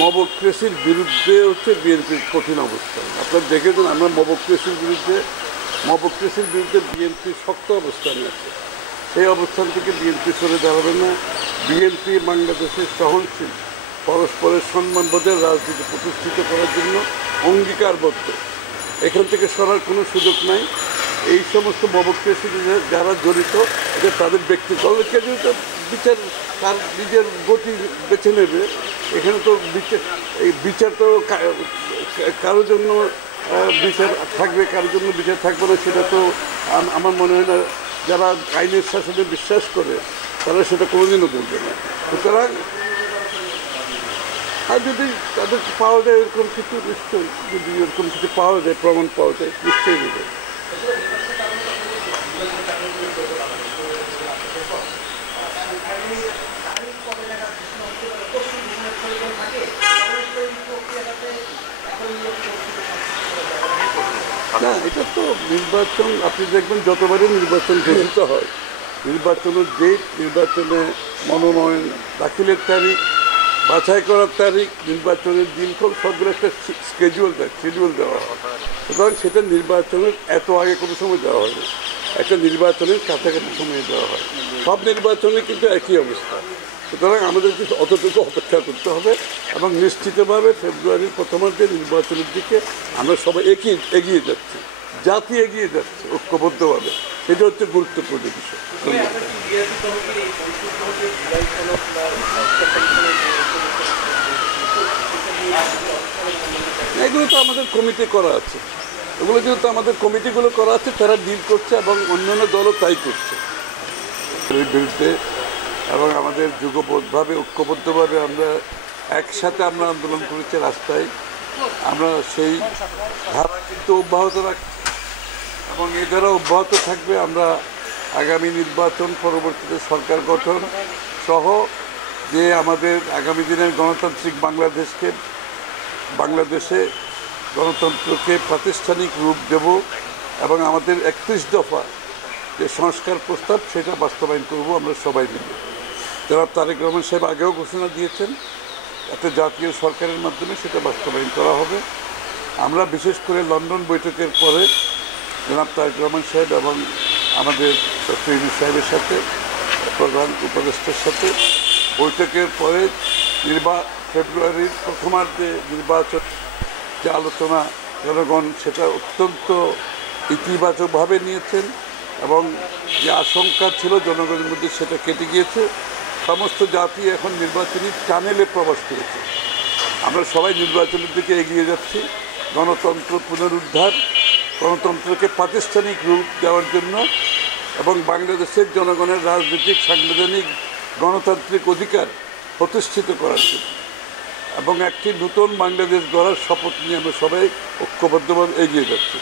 মবক্রেসির বিরুদ্ধে হচ্ছে বিএনপির কঠিন অবস্থান। আপনারা দেখেছেন আমরা মবক্রেসির বিরুদ্ধে বিএনপি শক্ত অবস্থানে আছে। সেই অবস্থান থেকে বিএনপি সরে দাঁড়াবে না। বিএনপি বাংলাদেশের সহনশীল পরস্পরের সম্মানবোধের রাজনীতি প্রতিষ্ঠিত করার জন্য অঙ্গীকারবদ্ধ। এখান থেকে সরার কোনো সুযোগ নাই। এই সমস্ত মবক্রেসি যারা জড়িত এটা তাদের ব্যক্তিগত বিচার তার নিজের গতি বেছে নেবে। এখানে তো বিচার তো কারোর জন্য বিচার থাকবে, কারোর জন্য বিচার থাকবে না, সেটা তো আমার মনে হয় না। যারা আইনের শাসনে বিশ্বাস করে তারা সেটা কোনোদিনও বলবে না। সুতরাং আর যদি তাদের পাওয়া যায় এরকম কিছু, নিশ্চয়ই যদি এরকম কিছু পাওয়া যায়, প্রমাণ পাওয়া যায়, নিশ্চয়ই দেবে। না, এটা তো নির্বাচন, আপনি দেখবেন যতবারই নির্বাচন ঘোষিত হয়, নির্বাচনের ডেট, নির্বাচনে মনোনয়ন দাখিলের তারিখ, বাছাই করার তারিখ, নির্বাচনের দিনক্ষণ সবগুলো একটা শিডিউল দেওয়া হয়। সুতরাং সেটা নির্বাচনের এত আগে কোনো সময় দেওয়া হয়নি, একটা নির্বাচনের কাছাকাছি সময়ে দেওয়া হয়। সব নির্বাচনে কিন্তু একই অবস্থা। সুতরাং আমাদেরকে অতটুকু অপেক্ষা করতে হবে এবং নিশ্চিতভাবে ফেব্রুয়ারির প্রথমার্ধে নির্বাচনের দিকে আমরা সবাই এগিয়ে যাচ্ছি, জাতি এগিয়ে যাচ্ছে ঐক্যবদ্ধভাবে। সেটা হচ্ছে গুরুত্বপূর্ণ বিষয়। এগুলো তো আমাদের কমিটি করা আছে, এগুলো যেহেতু আমাদের কমিটিগুলো করা আছে, তারা ডিল করছে এবং অন্যান্য দলও তাই করছে এর বিরুদ্ধে। এবং আমাদের যুগবদ্ধভাবে ঐক্যবদ্ধভাবে আমরা একসাথে আন্দোলন করেছি রাস্তায়। আমরা সেই ধারা কিন্তু অব্যাহত রাখছি এবং এই ধারা অব্যাহত থাকবে। আমরা আগামী নির্বাচন, পরবর্তীতে সরকার গঠন সহ যে আমাদের আগামী দিনের গণতান্ত্রিক বাংলাদেশে গণতন্ত্রকে প্রাতিষ্ঠানিক রূপ দেব এবং আমাদের 31 দফা যে সংস্কার প্রস্তাব সেটা বাস্তবায়ন করব আমরা সবাই মিলে। জনাব তারেক রহমান সাহেব আগেও ঘোষণা দিয়েছেন একটা জাতীয় সরকারের মাধ্যমে সেটা বাস্তবায়ন করা হবে। আমরা বিশেষ করে লন্ডন বৈঠকের পরে জনাব তারেক রহমান সাহেব এবং আমাদের ডক্টর ইউনূস সাহেবের সাথে, প্রধান উপদেষ্টার সাথে বৈঠকের পরে ফেব্রুয়ারির প্রথমার্ধে নির্বাচন যে আলোচনা জনগণ সেটা অত্যন্ত ইতিবাচকভাবে নিয়েছেন এবং যে আশঙ্কা ছিল জনগণের মধ্যে সেটা কেটে গিয়েছে। সমস্ত জাতি এখন নির্বাচনী টানেলে প্রবেশ করেছে। আমরা সবাই নির্বাচনের দিকে এগিয়ে যাচ্ছি গণতন্ত্র পুনরুদ্ধার, গণতন্ত্রকে প্রাতিষ্ঠানিক রূপ দেওয়ার জন্য এবং বাংলাদেশের জনগণের রাজনৈতিক, সাংবিধানিক, গণতান্ত্রিক অধিকার প্রতিষ্ঠিত করার জন্য এবং একটি নতুন বাংলাদেশ গড়ার শপথ নিয়ে আমরা সবাই ঐক্যবদ্ধভাবে এগিয়ে যাচ্ছি।